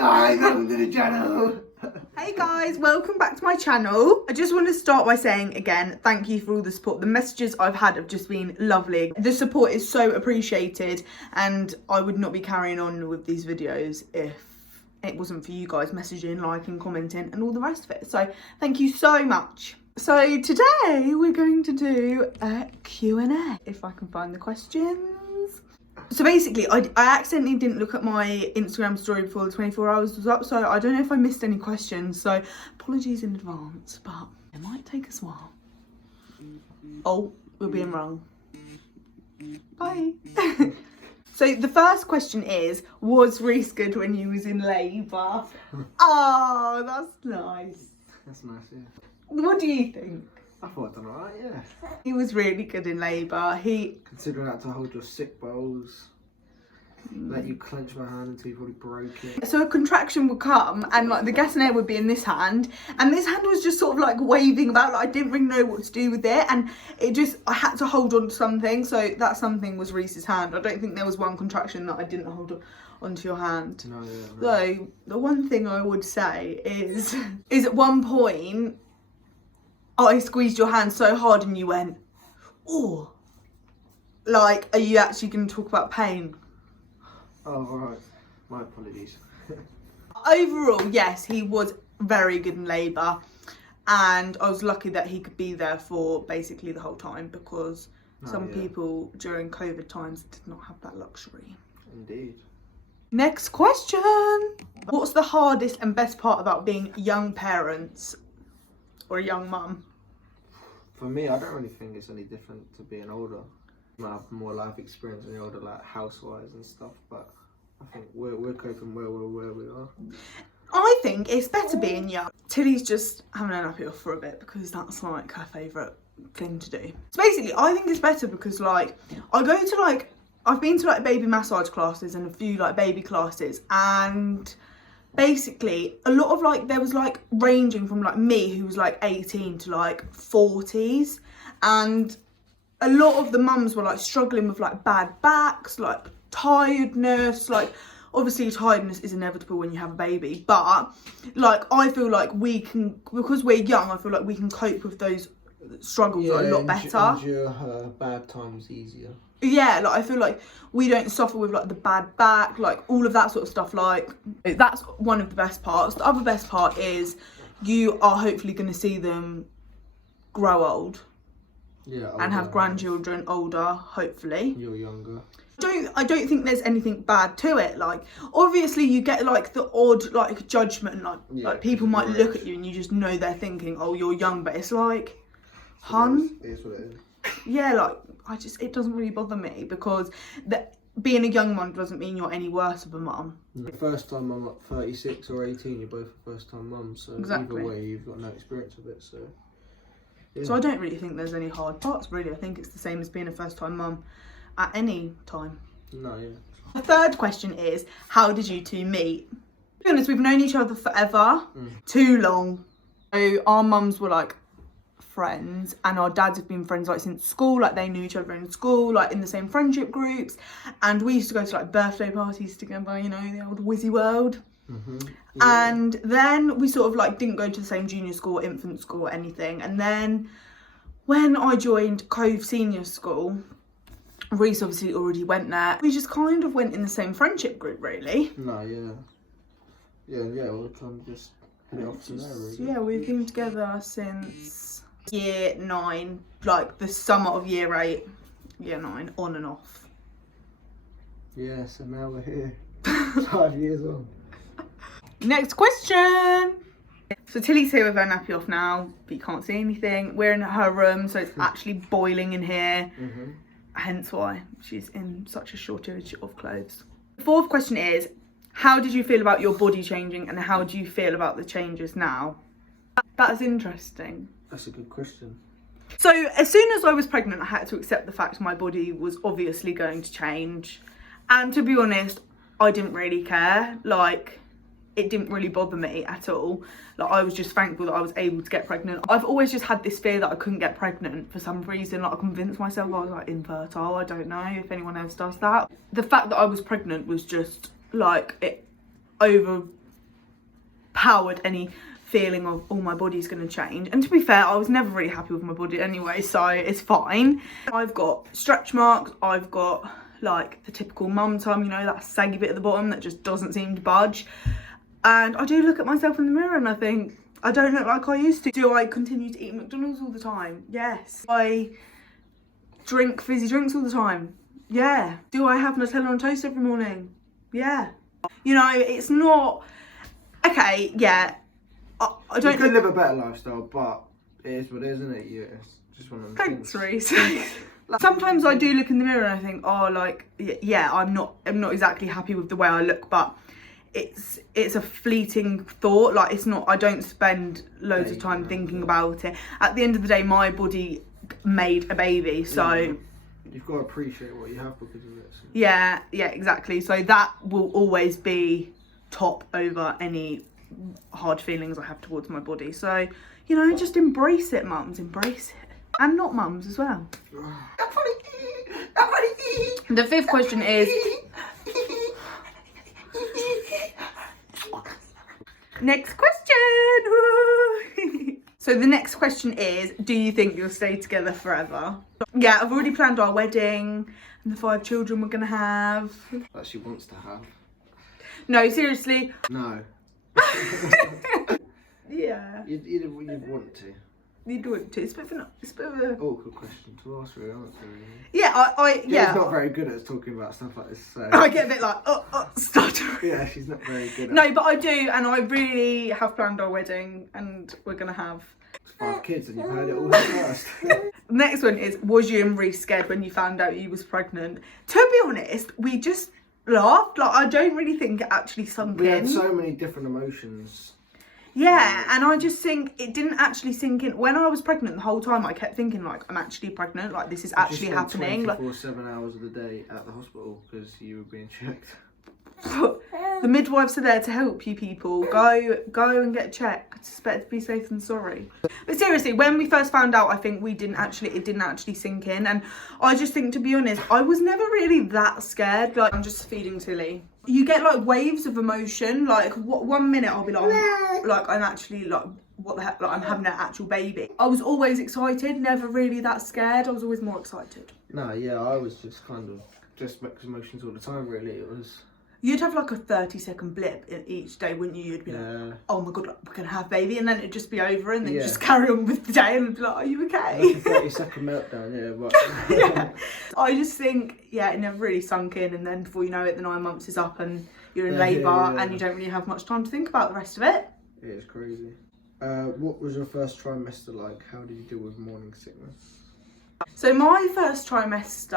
guys, welcome to the channel. Hey guys, welcome back to my channel. I just want to start by saying again, thank you for all the support. The messages I've had have just been lovely. The support is so appreciated, and I would not be carrying on with these videos if it wasn't for you guys messaging, liking, commenting and all the rest of it. So thank you so much. So today we're going to do a Q&A, if I can find the questions. So basically, I accidentally didn't look at my Instagram story before the 24 hours was up, so I don't know if I missed any questions, so apologies in advance, but it might take us a while. Oh, we're being wrong. Bye. So the first question is, was Rhys good when he was in labour? Oh, that's nice. That's nice, yeah. What do you think? I thought I'd done alright, yeah. He was really good in labour. Considering I had to hold your sick bowls, let you clench my hand until you probably broke it. So a contraction would come and like the gas and air would be in this hand, and this hand was just sort of like waving about, like I didn't really know what to do with it, and I had to hold on to something, so that something was Rhys's hand. I don't think there was one contraction that I didn't hold onto your hand. No, yeah. So the one thing I would say is at one point I squeezed your hand so hard and you went, oh, like, are you actually going to talk about pain? Oh, alright. My apologies. Overall, yes, he was very good in labour, and I was lucky that he could be there for basically the whole time, because some people during COVID times did not have that luxury. Indeed. Next question. What's the hardest and best part about being young parents or a young mum? For me, I don't really think it's any different to being older. I have more life experience when you're older, like house-wise and stuff, but I think we're coping where we are. I think it's better being young. Tilly's just having a nappy off for a bit because that's like her favourite thing to do. So basically, I think it's better because like I've been to like baby massage classes and a few like baby classes, and basically a lot of like there was like ranging from like me who was like 18 to like 40s, and a lot of the mums were like struggling with like bad backs, like tiredness. Like obviously tiredness is inevitable when you have a baby, but like I feel like we can, because we're young, I feel like we can cope with those struggles a lot better. Endure her bad times easier. Yeah, like I feel like we don't suffer with like the bad back, like all of that sort of stuff. Like that's one of the best parts. The other best part is you are hopefully going to see them grow old. Yeah, older, and have grandchildren older, hopefully. You're younger. I don't think there's anything bad to it. Like obviously you get like the odd like judgment, like people might look at you and you just know they're thinking, oh, you're young, but it's like, hun, it is what it is. Yeah, like it doesn't really bother me, because being a young mum doesn't mean you're any worse of a mum. The first time mum at 36 or 18, you're both first time mums, so exactly. Either way you've got no experience of it, so yeah. So I don't really think there's any hard parts, really. I think it's the same as being a first time mum at any time. No, yeah. The third question is, how did you two meet? To be honest, we've known each other forever, too long. So our mums were like friends, and our dads have been friends like since school. Like they knew each other in school, like in the same friendship groups, and we used to go to like birthday parties together, you know, the old Wizzy world. Yeah. And then we sort of like didn't go to the same junior school, infant school or anything, and then when I joined Cove Senior School, Rhys obviously already went there. We just kind of went in the same friendship group, really. No, yeah, we're trying to just hit it off from there, really. Yeah, we've been together since year 9, like the summer of year 8, year 9, on and off. Yeah, so now we're here, 5 years on. Next question. So Tilly's here with her nappy off now, but you can't see anything. We're in her room, so it's actually boiling in here. Hence why she's in such a shortage of clothes. The fourth question is, how did you feel about your body changing, and how do you feel about the changes now? That's interesting. That's a good question. So as soon as I was pregnant, I had to accept the fact my body was obviously going to change. And to be honest, I didn't really care. Like, it didn't really bother me at all. Like, I was just thankful that I was able to get pregnant. I've always just had this fear that I couldn't get pregnant for some reason. Like, I convinced myself I was like infertile. I don't know if anyone else does that. The fact that I was pregnant was just like, it powered any feeling of, oh, my body's going to change. And to be fair, I was never really happy with my body anyway, so it's fine. I've got stretch marks, I've got like the typical mum time, you know, that saggy bit at the bottom that just doesn't seem to budge. And I do look at myself in the mirror and I think, I don't look like I used to. Do I continue to eat McDonald's all the time? Yes. I drink fizzy drinks all the time? Yeah. Do I have Nutella on toast every morning? Yeah. You know, it's not, okay, yeah. I don't. You could live a better lifestyle, but it is what it is, isn't it? Yeah, it's just one of them. Thanks, Rhys. Sometimes I do look in the mirror and I think, oh, like, yeah, I'm not exactly happy with the way I look, but it's a fleeting thought. Like, it's not, I don't spend loads of time thinking about it. At the end of the day, my body made a baby, so you've got to appreciate what you have because of it. So. Yeah, exactly. So that will always be top over any hard feelings I have towards my body. So, you know, just embrace it, mums, embrace it. And not mums as well. The fifth question is, next question. So the next question is, do you think you'll stay together forever? Yeah, I've already planned our wedding and the 5 children we're gonna have. That she wants to have. No, seriously. No. Yeah. You'd want to. You'd want to. It's a bit of a awkward question to ask, really, honestly. Yeah, yeah. She's not very good at talking about stuff like this, so. I get a bit like, stuttering. Yeah, she's not very good at No, but I do, and I really have planned our wedding, and we're gonna have 5 kids, and you've heard it all first. Next one is, was you and Rhys scared when you found out you was pregnant? To be honest, we just laughed. Like, I don't really think it actually sunk in. We had so many different emotions. Yeah, and I just think it didn't actually sink in. When I was pregnant the whole time, I kept thinking, like, I'm actually pregnant, like, this is actually happening. 24/7 hours of the day at the hospital because you were being checked. The midwives are there to help you people. Go and get checked. It's better to be safe than sorry. But seriously, when we first found out, I think it didn't actually sink in. And I just think, to be honest, I was never really that scared. Like, I'm just feeding Tilly. You get like waves of emotion. Like, one minute I'll be like, I'm actually like, what the heck, like, I'm having an actual baby. I was always excited, never really that scared. I was always more excited. No, yeah, I was just kind of just mixed emotions all the time, really. It was. You'd have like a 30-second blip in each day, wouldn't you? You'd be like, oh my God, like, we're going to have baby. And then it'd just be over and then you just carry on with the day and be like, are you okay? Like a 30-second meltdown, yeah. But yeah. I just think, yeah, it never really sunk in. And then before you know it, the 9 months is up and you're in labour and you don't really have much time to think about the rest of it. It is crazy. What was your first trimester like? How did you deal with morning sickness? So my first trimester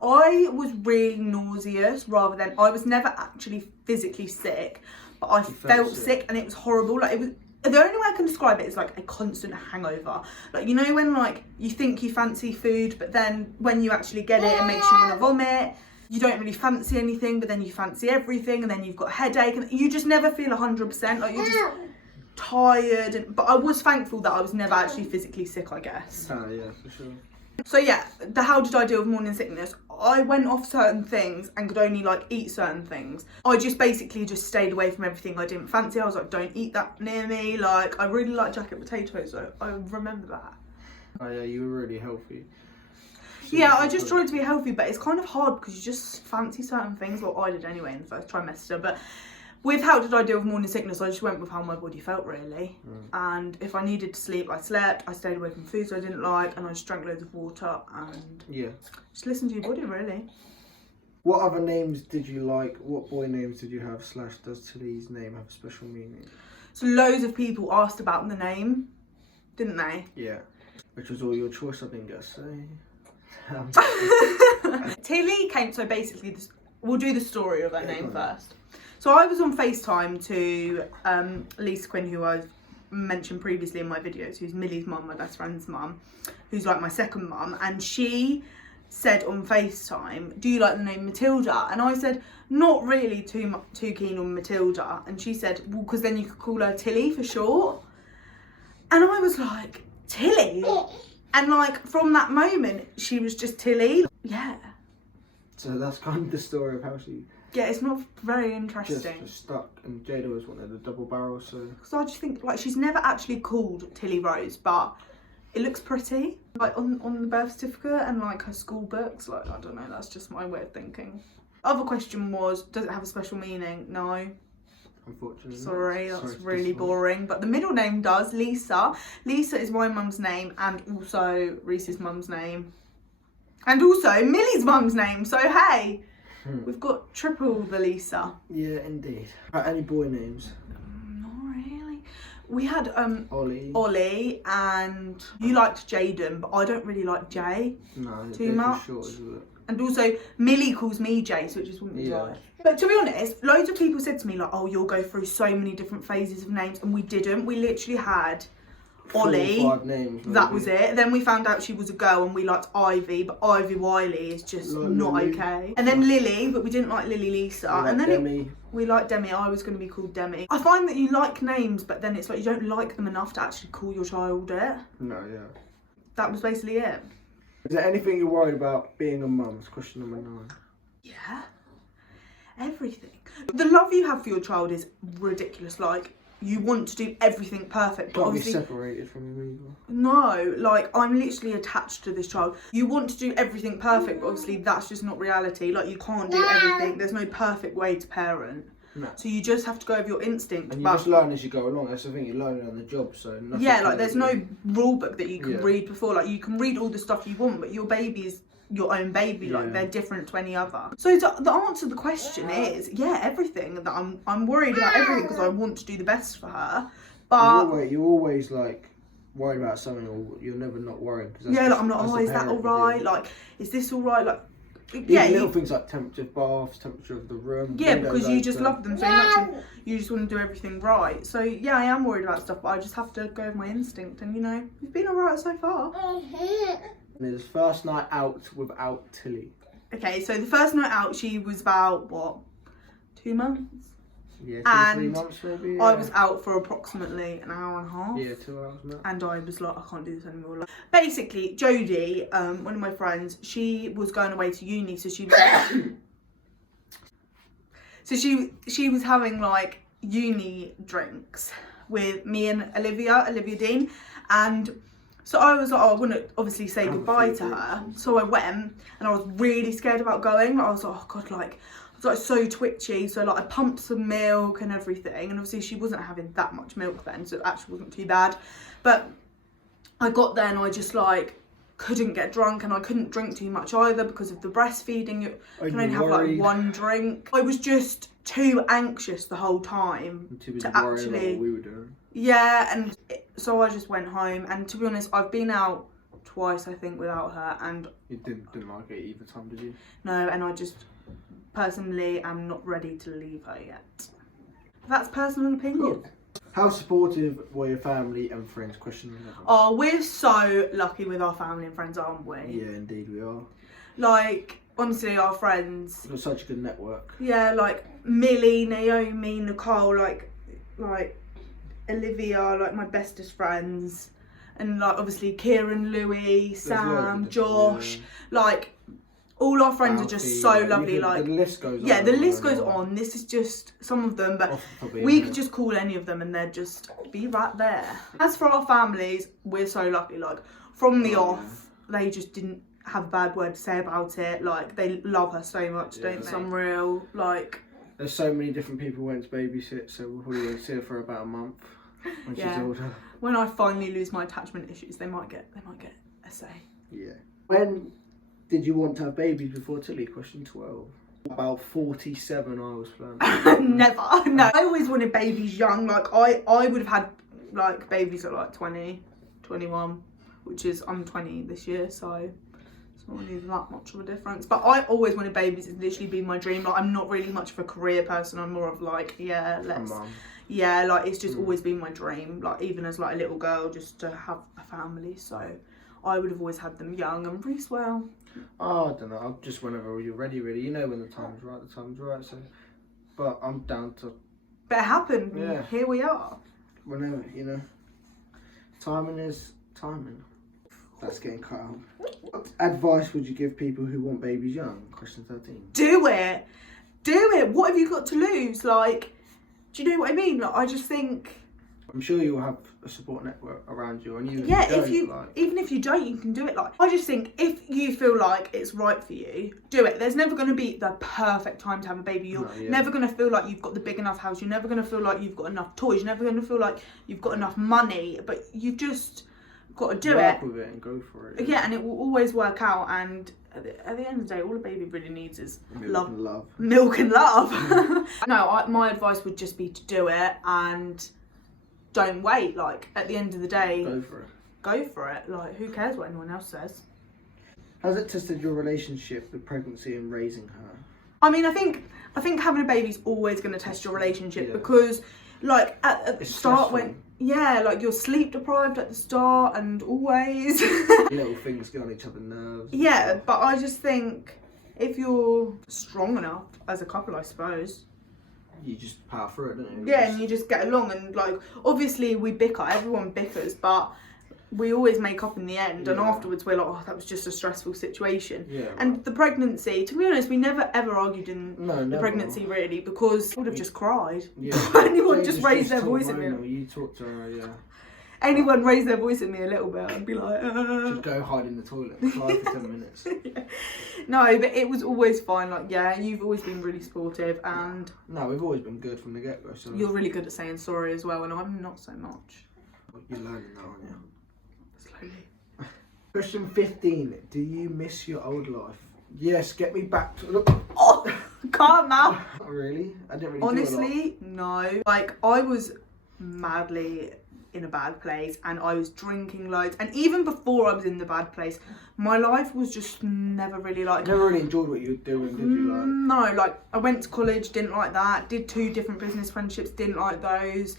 I was really nauseous rather than, I was never actually physically sick, but I felt sick and it was horrible. Like, it was, the only way I can describe it is like a constant hangover. Like, you know when like you think you fancy food, but then when you actually get it, it makes you want to vomit. You don't really fancy anything, but then you fancy everything, and then you've got a headache, and you just never feel 100%. Like, you're just tired. But I was thankful that I was never actually physically sick, I guess. Oh yeah, for sure. So yeah, how did I deal with morning sickness? I went off certain things and could only like eat certain things. I just basically just stayed away from everything I didn't fancy. I was like, don't eat that near me. Like, I really like jacket potatoes, so I remember that. Oh yeah, you were really healthy. Yeah, I just tried to be healthy, but it's kind of hard because you just fancy certain things. Well, I did anyway in the first trimester. But with how did I deal with morning sickness, I just went with how my body felt, really. And if I needed to sleep, I slept. I stayed away from foods I didn't like, and I just drank loads of water and just listen to your body, really. What other names did you like? What boy names did you have? / does Tilly's name have a special meaning? So loads of people asked about the name, didn't they? Yeah. Which was all your choice, I didn't get to say. Tilly came, so basically, we'll do the story of her name first. So I was on FaceTime to Lisa Quinn, who I've mentioned previously in my videos, who's Millies' mum, my best friend's mum, who's like my second mum, and she said on FaceTime, do you like the name Matilda? And I said, not really too keen on Matilda. And she said, well, because then you could call her Tilly for short. And I was like, Tilly? And like, from that moment, she was just Tilly. Yeah. So that's kind of the story of how Yeah, it's not very Just interesting. stuck. And Jade always wanted a double barrel, so. Because I just think, like, she's never actually called Tilly Rose, but it looks pretty. Like, on the birth certificate and, like, her school books. Like, I don't know, that's just my way of thinking. Other question was, does it have a special meaning? No. Unfortunately. Sorry, that's really boring. But the middle name does, Lisa. Lisa is my mum's name and also Rhys's mum's name. And also Millie's mum's name. So, hey, we've got triple the Lisa. Yeah, indeed. Any boy names? Not really. We had Ollie, and you liked Jaden, but I don't really like Jay. No, too much. Short, isn't it? And also, Millie calls me Jay, so it just wouldn't be right. But to be honest, loads of people said to me, like, oh, you'll go through so many different phases of names. And we didn't. We literally had Ollie. 4 or 5 names, maybe. That was it. Then we found out she was a girl and we liked Ivy, but Ivy Wiley is just not Lily. okay. And then Lily, but we didn't like Lily Lisa. And then Demi. we liked Demi. I was going to be called Demi. I find that you like names, but then it's like you don't like them enough to actually call your child it. No, yeah. That was basically it. Is there anything you're worried about being a mum? It's question number 9. Yeah. Everything. The love you have for your child is ridiculous. Like, you want to do everything perfect, but Can't be obviously separated from you either. no, like, I'm literally attached to this child. You want to do everything perfect, but obviously that's just not reality. Like, you can't do everything. There's no perfect way to parent. No. So you just have to go with your instinct. And you just learn as you go along. That's the thing, you're learning on the job, so nothing. Yeah, like, there's no rule book that you can Yeah. read before. Like, you can read all the stuff you want, but your baby is your own baby. Like, Yeah. they're different to any other. So the answer to the question is, yeah, everything. That I'm worried about everything because I want to do the best for her. But you're always like worried about something, or you're never not worrying. Yeah, like, I'm not. Oh, is that all right? Like, is this all right? Like, yeah, little things like temperature of baths, temperature of the room. Yeah, windows because you just open. love them so much and you just want to do everything right. So yeah, I am worried about stuff, but I just have to go with my instinct. And you know, we've been alright so far. And his first night out without Tilly. Okay, so the first night out, she was about what, 2 months? Yeah, 2 And 3 months maybe. Yeah. I was out for approximately an hour and a half. Yeah, 2 hours max. And I was like, I can't do this anymore. Like, basically, Jodie, one of my friends, she was going away to uni, so she was she was having like uni drinks with me and Olivia Dean, and so I was like, oh, I want to obviously say goodbye to her. So I went, and I was really scared about going. Like, I was like, oh god, like, I was like so twitchy. So like, I pumped some milk and everything, and obviously she wasn't having that much milk then, so it actually wasn't too bad. But I got there and I just like couldn't get drunk, and I couldn't drink too much either because of the breastfeeding. You can only have like 1 drink. I was just too anxious the whole time to actually. What we were doing. Yeah, and so I just went home, and to be honest, I've been out twice I think without her, and You didn't like it either time, did you? no, and I just personally am not ready to leave her yet. That's personal opinion. How supportive were your family and friends? Question 11. Oh, we're so lucky with our family and friends, aren't we? Yeah, indeed we are. Like, honestly, our friends. We've got such a good network. Yeah, like Millie, Naomi, Nicole, like Olivia, like my bestest friends, and like obviously Kieran, Louis, Sam, Josh, like all our friends are just so lovely. Like, the list goes on. Yeah, the list goes on. This is just some of them, but we could just call any of them and they'd just be right there. As for our families, we're so lucky. Like, from the off, they just didn't have a bad word to say about it. Like, they love her so much, don't they? Some real, like... There's so many different people who went to babysit, so we'll probably see her for about a month when she's older. When I finally lose my attachment issues, they might get a say. Yeah. When did you want to have babies before Tilly? Question 12. About 47 I was planning. Never. No. I always wanted babies young. Like, I would have had like babies at like 20, 21, which is, I'm 20 this year, so it's not really that much of a difference. But I always wanted babies. It's literally been my dream. Like, I'm not really much of a career person. I'm more of like, yeah, let's... Yeah, like, it's just always been my dream. Like, even as like a little girl, just to have a family. So I would have always had them young, and Rhys, well... Oh, I don't know. I'll just whenever you're ready, really. You know when the time's right, the time's right. So, but I'm down to... But it happened. Yeah. Here we are. Whenever, you know. Timing is timing. That's getting cut out. What advice would you give people who want babies young? Question 13. Do it. do it. What have you got to lose? Like, do you know what I mean? Like, I just think, I'm sure you'll have a support network around you, and even if you don't, you can do it. Like, I just think if you feel like it's right for you, do it. There's never going to be the perfect time to have a baby. You're never going to feel like you've got the big enough house. You're never going to feel like you've got enough toys. You're never going to feel like you've got enough money. But you've just got to do Work with it and go for it. Yeah, and it will always work out. And at the end of the day, all a baby really needs is milk and love. Milk and love. No, my advice would just be to do it and don't wait. Like, at the end of the day, go for it. Like, who cares what anyone else says? Has it tested your relationship with pregnancy and raising her? I mean, I think having a baby's always going to test your relationship, because like at the start, like you're sleep deprived at the start and always little things get on each other's nerves. Yeah, but I just think if you're strong enough as a couple, I suppose, you just power through it, don't you? Yeah, and you just get along. And like, obviously we bicker, everyone bickers, but we always make up in the end. And afterwards we're like, oh, that was just a stressful situation. And the pregnancy, to be honest, we never ever argued in the pregnancy really, because I would have just cried. Anyone just raised their voice at me. You talk to her, Anyone raised their voice at me a little bit, I'd be like, just go hide in the toilet, cry for 10 minutes. No, but it was always fine. Like, you've always been really supportive, and no, we've always been good from the get-go. So you're really good at saying sorry as well, and I'm not so much. You're learning that, aren't you? Slowly. Question 15. Do you miss your old life? Yes, get me back to... Oh, calm now. Not really. I didn't really Honestly, no. Like, I was madly in a bad place, and I was drinking loads, and even before I was in the bad place, my life was just never really like... Never really enjoyed what you were doing, did you? No, like, I went to college, didn't like that, did 2 different business friendships, didn't like those.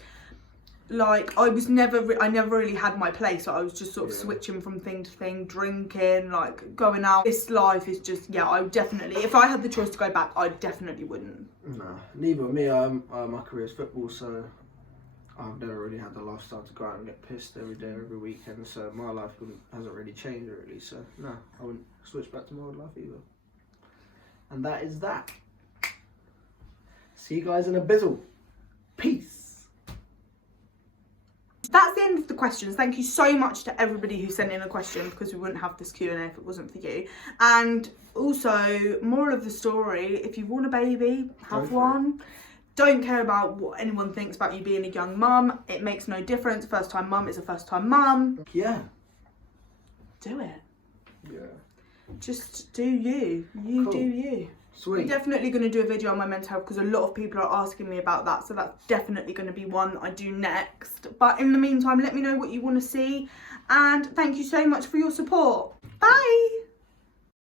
Like, I never really had my place. So I was just sort of switching from thing to thing, drinking, like, going out. This life is just, I would definitely, if I had the choice to go back, I definitely wouldn't. No, neither with me. My career is football, so I've never really had the lifestyle to go out and get pissed every day, every weekend. So my life hasn't really changed, really. So no, I wouldn't switch back to my old life either. And that is that. See you guys in a bizzle. Peace. That's the end of the questions. Thank you so much to everybody who sent in a question, because we wouldn't have this Q&A if it wasn't for you. And also, moral of the story, if you want a baby, have one. Don't care about what anyone thinks about you being a young mum. It makes no difference. First time mum is a first time mum. Yeah. Do it. Yeah. Just do you. You do you. Sweet. I'm definitely going to do a video on my mental health, because a lot of people are asking me about that, so that's definitely going to be one I do next. But in the meantime, let me know what you want to see, and thank you so much for your support. Bye.